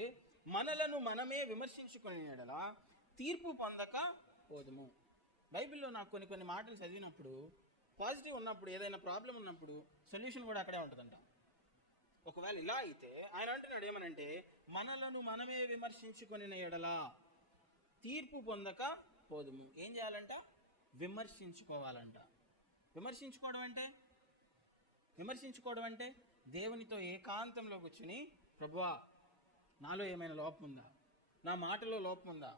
మనలను మనమే విమర్శించుకునే యెడల తీర్పు పొందక పోదుము. బైబిల్లో నాకు కొన్ని మాటలు చదివినప్పుడు పాజిటివ్ ఉన్నప్పుడు, ఏదైనా ప్రాబ్లం ఉన్నప్పుడు సొల్యూషన్ కూడా అక్కడే ఉంటుందంట. ఒకవేళ ఇలా అయితే ఆయన అంటున్నాడు ఏమనంటే, మనలను మనమే విమర్శించుకునే యెడల తీర్పు పొందక పోదుము. ఏం చేయాలంట? విమర్శించుకోవాలంట. విమర్శించుకోవడం అంటే దేవునితో ఏకాంతంలో కూర్చుని, ప్రభువా నాలో ఏమైనా లోపం ఉందా, నా మాటలో లోపం ఉందా,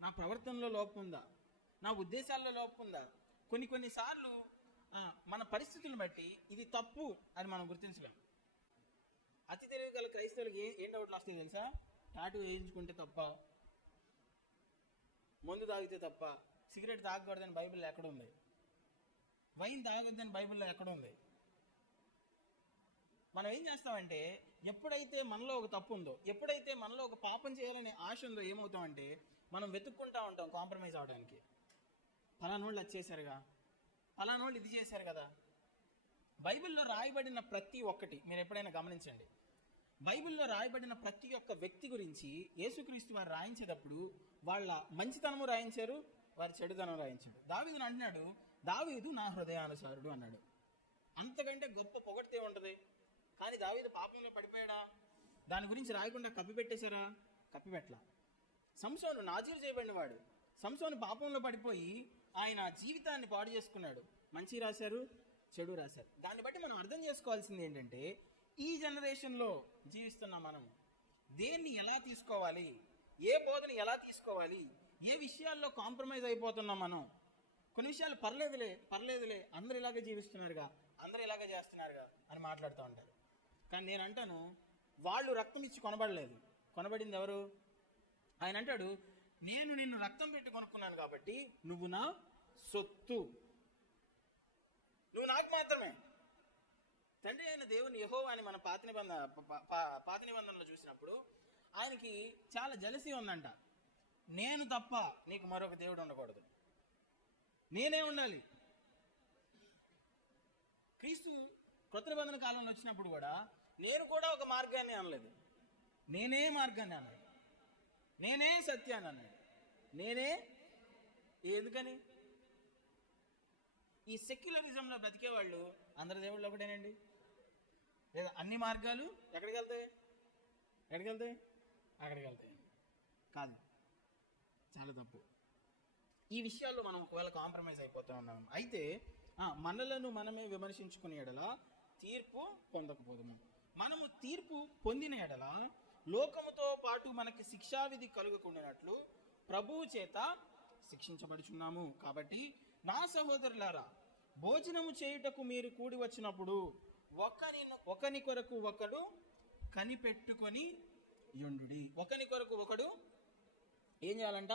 నా ప్రవర్తనలో లోపం ఉందా, నా ఉద్దేశాల్లో లోపం ఉందా? కొన్నిసార్లు మన పరిస్థితులను బట్టి ఇది తప్పు అని మనం గుర్తించలేం. అతి తెలివి గల క్రైస్తవులకు ఏం డౌట్లు వస్తాయి తెలుసా? టాటూ వేయించుకుంటే తప్ప, మందు తాగితే తప్ప, సిగరెట్ తాగకూడదని బైబిల్లో ఎక్కడుంది, వైన్ తాగొద్దని బైబిల్లో ఎక్కడుంది? మనం ఏం చేస్తామంటే ఎప్పుడైతే మనలో ఒక తప్పు ఉందో, ఎప్పుడైతే మనలో ఒక పాపం చేయాలనే ఆశ ఉందో ఏమవుతామంటే మనం వెతుక్కుంటా ఉంటాం కాంప్రమైజ్ అవడానికి. ఫలానోళ్ళు అది చేశారుగా, ఫలానోళ్ళు ఇది చేశారు కదా. బైబిల్లో రాయబడిన ప్రతి ఒక్కటి మీరు ఎప్పుడైనా గమనించండి, బైబిల్లో రాయబడిన ప్రతి ఒక్క వ్యక్తి గురించి యేసుక్రీస్తు వారు రాయించేటప్పుడు వాళ్ళ మంచితనము రాయించారు, వారి చెడుతనం రాయించాడు. దావీదుని అంటున్నాడు, దావీదు నా హృదయానుసారుడు అన్నాడు. అంతకంటే గొప్ప పొగడితే ఉంటుంది. కానీ దావీదు పాపంలో పడిపోయాడా? దాని గురించి రాయకుండా కప్పిపెట్టేశారా? కప్పిపెట్టలా. సంసోను నాజీరు చేయబడిన వాడు. సంసోను పాపంలో పడిపోయి ఆయన జీవితాన్ని పాడు చేసుకున్నాడు. మంచి రాశారు, చెడు రాశారు. దాన్ని బట్టి మనం అర్థం చేసుకోవాల్సింది ఏంటంటే, ఈ జనరేషన్లో జీవిస్తున్న మనం దేన్ని ఎలా తీసుకోవాలి, ఏ బోధన ఎలా తీసుకోవాలి, ఏ విషయాల్లో కాంప్రమైజ్ అయిపోతున్నాం మనం. కొన్ని విషయాలు పర్లేదులే అందరు ఇలాగే జీవిస్తున్నారుగా, అందరూ ఇలాగే చేస్తున్నారుగా అని మాట్లాడుతూ ఉంటారు. కానీ నేను అంటాను, వాళ్ళు రక్తం ఇచ్చి కొనబడలేదు. కొనబడింది ఎవరు? ఆయన అంటాడు, నేను నిన్ను రక్తం పెట్టి కొనుక్కున్నాను కాబట్టి నువ్వు నా సొత్తు, నువ్వు నాకు మాత్రమే. తండ్రి అయిన దేవుని యెహోవా అని మన పాత నిబంధనలో చూసినప్పుడు ఆయనకి చాలా జలసీ ఉందంట. నేను తప్ప నీకు మరొక దేవుడు ఉండకూడదు, నేనే ఉండాలి. క్రీస్తు కొత్త నిబంధన కాలంలో వచ్చినప్పుడు కూడా నేను కూడా ఒక మార్గాన్ని అనలేదు, నేనే మార్గాన్ని అన్నాడు, నేనే సత్యాన్ని అన్నాడు, నేనే. ఎందుకని? ఈ సెక్యులరిజంలో బ్రతికే వాళ్ళు అందరి దేవుళ్ళు ఒకటేనండి, లేదా అన్ని మార్గాలు ఎక్కడికి వెళ్తాయి? అక్కడికి వెళ్తాయి కాదు. చాలా తప్పు. ఈ విషయాల్లో మనం ఒకవేళ కాంప్రమైజ్ అయిపోతూ ఉన్నాం. అయితే మనలను మనమే విమర్శించుకునే ఎడల తీర్పు పొందకపోదుము. మనము తీర్పు పొందిన ఎడల లోకముతో పాటు మనకి శిక్షావిధి కలుగకుండానట్లు ప్రభువు చేత శిక్షించబడుచున్నాము. కాబట్టి నా సహోదరులారా, భోజనము చేయుటకు మీరు కూడి వచ్చినప్పుడు ఒకని కొరకు ఒకడు కనిపెట్టుకొని యుండుడి. ఒకని కొరకు ఒకడు ఏం చేయాలంట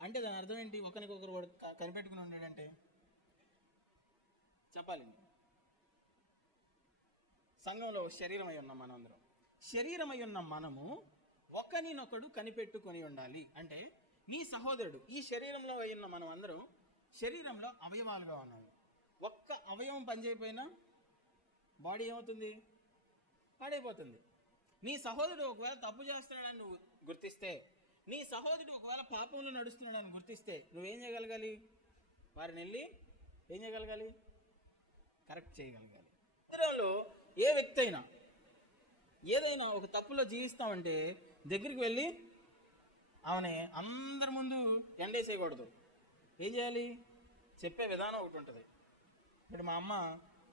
అంటే దాని అర్థం ఏంటి? ఒకరికొకరు కనిపెట్టుకుని ఉన్నాడంటే చెప్పాలి. సంఘంలో శరీరమై ఉన్నాం మనందరం. శరీరమై ఉన్న మనము ఒకరినొకడు కనిపెట్టుకొని ఉండాలి. అంటే నీ సహోదరుడు, ఈ శరీరంలో ఉన్న మనం అందరం శరీరంలో అవయవాలుగా ఉన్నాము. ఒక్క అవయవం పనిచేయకపోయినా బాడీ ఏమవుతుంది? పాడైపోతుంది. నీ సహోదరుడు ఒకవేళ తప్పు చేస్తున్నాడని నువ్వు గుర్తిస్తే, నీ సహోదరుడు ఒకవేళ పాపంలో నడుస్తున్నాడని గుర్తిస్తే నువ్వేం చేయగలగాలి? వారిని వెళ్ళి ఏం చేయగలగాలి? కరెక్ట్ చేయగలగాలి. శరీరంలో ఏ వ్యక్తి అయినా ఏదైనా ఒక తప్పులో జీవిస్తామంటే దగ్గరికి వెళ్ళి ఆమెని అందరి ముందు ఎండేసేయకూడదు. ఏం చేయాలి? చెప్పే విధానం ఒకటి ఉంటుంది. ఇప్పుడు మా అమ్మ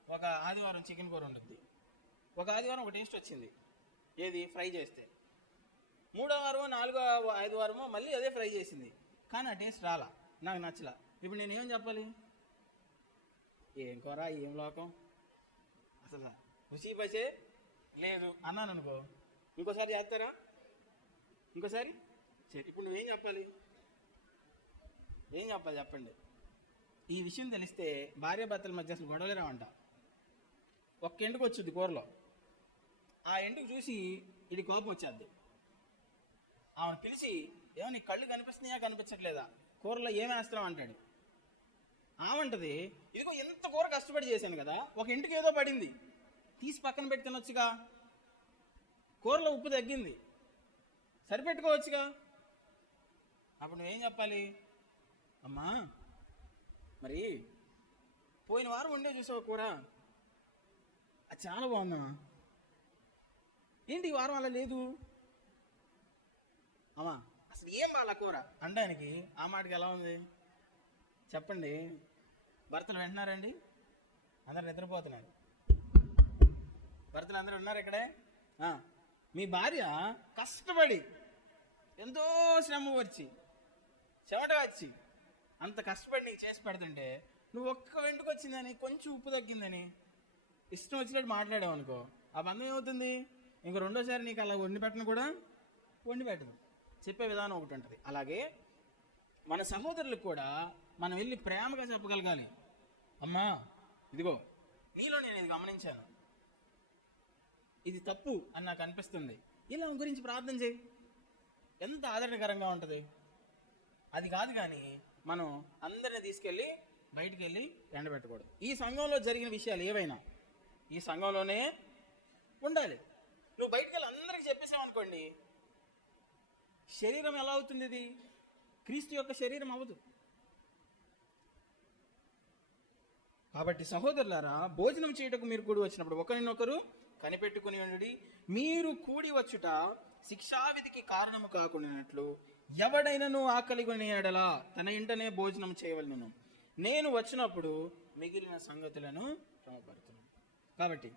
ఒక ఆదివారం చికెన్ కూర ఉంటుంది. ఒక ఆదివారం ఒక టేస్ట్ వచ్చింది, ఏది? ఫ్రై చేస్తే. 3వ వారమో 4వ ఆదివారమో మళ్ళీ అదే ఫ్రై చేసింది, కానీ ఆ టేస్ట్ రాలా, నాకు నచ్చలా. ఇప్పుడు నేను ఏం చెప్పాలి? ఏం కూర, ఏం లోకం, అసలు రుచి పచే లేదు అన్నాను అనుకో, ఇంకోసారి చేస్తారా? ఇంకోసారి సరే. ఇప్పుడు నువ్వేం చెప్పాలి? ఏం చెప్పాలి చెప్పండి? ఈ విషయం తెలిస్తే భార్యాభర్తల మధ్య అసలు గొడవలే రావంట. ఒక్క ఎండుకు వచ్చింది కూరలో, ఆ ఎండుకు చూసి ఇది కోపం వచ్చేద్ది. ఆమెను పిలిచి, ఏమో నీ కళ్ళు కనిపిస్తున్నాయా కనిపించట్లేదా, కూరలో ఏమేస్తున్నావు అంటాడు. ఆమంటది, ఇదిగో ఎంత కూర కష్టపడి చేశాను కదా, ఒక ఇంటికి ఏదో పడింది, తీసి పక్కన పెట్టి తినొచ్చుగా, కూరలో ఉప్పు తగ్గింది, సరిపెట్టుకోవచ్చుగా. అప్పుడు నువ్వేం చెప్పాలి? అమ్మా, మరి పోయిన వారం ఉండే చూసావు కూర, అది చాలా బాగుందమ్మా, ఏంటి ఈ వారం అలా లేదు? అమ్మా అసలు ఏం బాగా కూర అనడానికి ఆ మాటకి ఎలా ఉంది చెప్పండి? భర్తలు వింటున్నారండి? అందరు నిద్రపోతున్నారు. భర్తలు అందరూ ఉన్నారు ఇక్కడే. మీ భార్య కష్టపడి ఎంతో శ్రమ వచ్చి చెమట వచ్చి అంత కష్టపడి నీకు చేసి పెడుతుంటే నువ్వు ఒక్క వెంటకు వచ్చిందని, కొంచెం ఉప్పు తగ్గిందని ఇష్టం వచ్చినట్టు మాట్లాడావు అనుకో, ఆ బంధం ఏమవుతుంది? ఇంక రెండోసారి నీకు అలా వండి పెట్టను కూడా వండి పెట్టదు. చెప్పే విధానం ఒకటి ఉంటుంది. అలాగే మన సహోదరులకు కూడా మనం వెళ్ళి ప్రేమగా చెప్పగలగాలి. అమ్మా, ఇదిగో నీలో నేను ఇది గమనించాను, ఇది తప్పు అని నాకు అనిపిస్తుంది, ఇలా గురించి ప్రార్థన చేయి. ఎంత ఆదరణకరంగా ఉంటుంది. అది కాదు కానీ మనం అందరిని తీసుకెళ్ళి బయటికి వెళ్ళి ఎండబెట్టకూడదు. ఈ సంఘంలో జరిగిన విషయాలు ఏవైనా ఈ సంఘంలోనే ఉండాలి. నువ్వు బయటికి వెళ్ళి అందరికి చెప్పేసావు అనుకోండి, శరీరం ఎలా అవుతుంది? ఇది క్రీస్తు యొక్క శరీరం అవ్వదు. కాబట్టి సహోదరులారా, భోజనం చేయుటకు మీరు కూడి వచ్చినప్పుడు ఒకరినొకరు కనిపెట్టుకుని ఉండుడి. మీరు కూడి వచ్చుట శిక్షావిధికి కారణము కాకుండానట్లు ఎవడైనను ఆకలి కొని ఎడలా తన ఇంటనే భోజనం చేయవలెను. నేను వచ్చినప్పుడు మిగిలిన సంగతులను క్రమపరుతున్నాను. కాబట్టి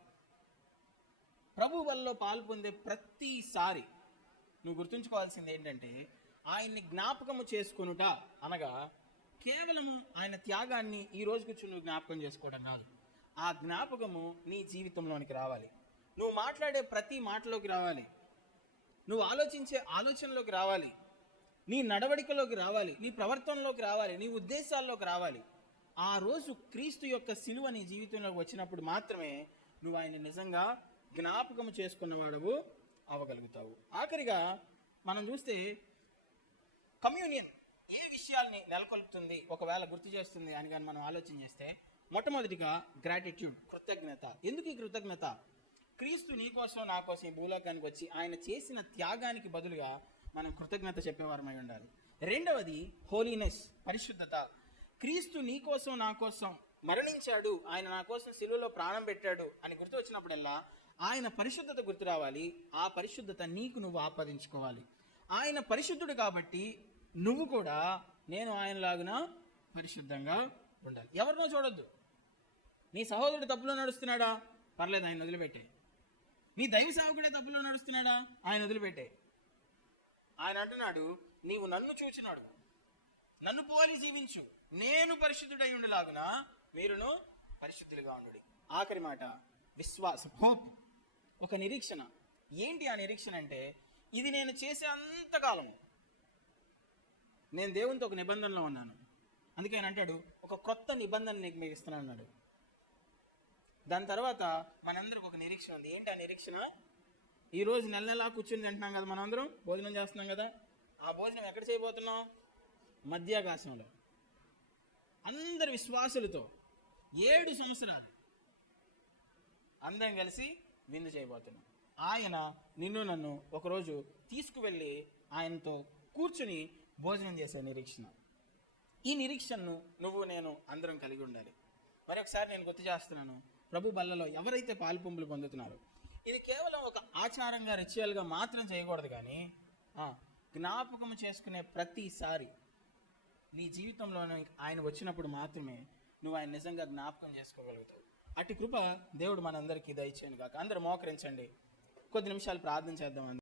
ప్రభు వల్ల పాలు పొందే ప్రతిసారి నువ్వు గుర్తుంచుకోవాల్సింది ఏంటంటే, ఆయన్ని జ్ఞాపకము చేసుకొనుట అనగా కేవలం ఆయన త్యాగాన్ని ఈ రోజు కూర్చొని నువ్వు జ్ఞాపకం చేసుకోవడం కాదు. ఆ జ్ఞాపకము నీ జీవితంలోనికి రావాలి. నువ్వు మాట్లాడే ప్రతి మాటలోకి రావాలి. నువ్వు ఆలోచించే ఆలోచనలోకి రావాలి. నీ నడవడికలోకి రావాలి. నీ ప్రవర్తనలోకి రావాలి. నీ ఉద్దేశాల్లోకి రావాలి. ఆ రోజు క్రీస్తు యొక్క సిలువ నీ జీవితంలోకి వచ్చినప్పుడు మాత్రమే నువ్వు ఆయన నిజంగా జ్ఞాపకం చేసుకున్నవాడవు అవ్వగలుగుతావు. ఆఖరిగా మనం చూస్తే కమ్యూనియన్ ఏ విషయాల్ని నెలకొల్పుతుంది, ఒకవేళ గుర్తు చేస్తుంది అని కానీ మనం ఆలోచన చేస్తే, మొట్టమొదటిగా గ్రాటిట్యూడ్, కృతజ్ఞత. ఎందుకు ఈ కృతజ్ఞత? క్రీస్తు నీ కోసం నా కోసం ఈ భూలోకానికి వచ్చి ఆయన చేసిన త్యాగానికి బదులుగా మనం కృతజ్ఞత చెప్పేవారమై ఉండాలి. రెండవది హోలీనెస్, పరిశుద్ధత. క్రీస్తు నీ కోసం నా కోసం మరణించాడు, ఆయన నా కోసం సిలువలో ప్రాణం పెట్టాడు అని గుర్తు వచ్చినప్పుడల్లా ఆయన పరిశుద్ధత గుర్తు రావాలి. ఆ పరిశుద్ధత నీకు నువ్వు ఆపాదించుకోవాలి. ఆయన పరిశుద్ధుడు కాబట్టి నువ్వు కూడా నేను ఆయనలాగున పరిశుద్ధంగా ఉండాలి. ఎవరినో చూడొద్దు. నీ సహోదరుడు తప్పులో నడుస్తున్నాడా? పర్లేదు, ఆయన వదిలిపెట్టే. నీ దైవ సేవకుడే తప్పులో నడుస్తున్నాడా? ఆయన వదిలిపెట్టే. ఆయన అంటున్నాడు, నీవు నన్ను చూచినాడు, నన్ను పోలి జీవించు, నేను పరిశుద్ధుడై ఉండేలాగున మీరును పరిశుద్ధులుగా ఉండు. ఆఖరి మాట విశ్వాసం, హోప్, ఒక నిరీక్షణ. ఏంటి ఆ నిరీక్షణ అంటే, ఇది నేను చేసే అంతకాలం నేను దేవునితో ఒక నిబంధనలో ఉన్నాను. అందుకే ఆయన అంటాడు, ఒక కొత్త నిబంధన నీకు మీకు ఇస్తున్నాను అన్నాడు. దాని తర్వాత మనందరికి ఒక నిరీక్షణ ఉంది. ఏంటి ఆ నిరీక్షణ? ఈరోజు నెల నెలా కూర్చొని తింటున్నాం కదా, మనందరం భోజనం చేస్తున్నాం కదా. ఆ భోజనం ఎక్కడ చేయబోతున్నాం? మధ్యాకాశంలో అందరి విశ్వాసులతో 7 సంవత్సరాలు అందరం కలిసి విందు చేయబోతున్నాం. ఆయన నిన్ను నన్ను ఒకరోజు తీసుకువెళ్ళి ఆయనతో కూర్చుని భోజనం చేసే నిరీక్షణ. ఈ నిరీక్షణను నువ్వు నేను అందరం కలిగి ఉండాలి. మరొకసారి నేను గుర్తు చేస్తున్నాను, ప్రభు బల్లలో ఎవరైతే పాలుపొంపులు పొందుతున్నారో ఇది కేవలం ఒక ఆచారంగా, రిచువల్గా మాత్రం చేయకూడదు. కానీ జ్ఞాపకం చేసుకునే ప్రతిసారి నీ జీవితంలో ఆయన వచ్చినప్పుడు మాత్రమే నువ్వు ఆయన నిజంగా జ్ఞాపకం చేసుకోగలుగుతావు. అటు కృప దేవుడు మనందరికీ దయచేయను గాక. అందరూ మోకరించండి, కొద్ది నిమిషాలు ప్రార్థన చేద్దాం.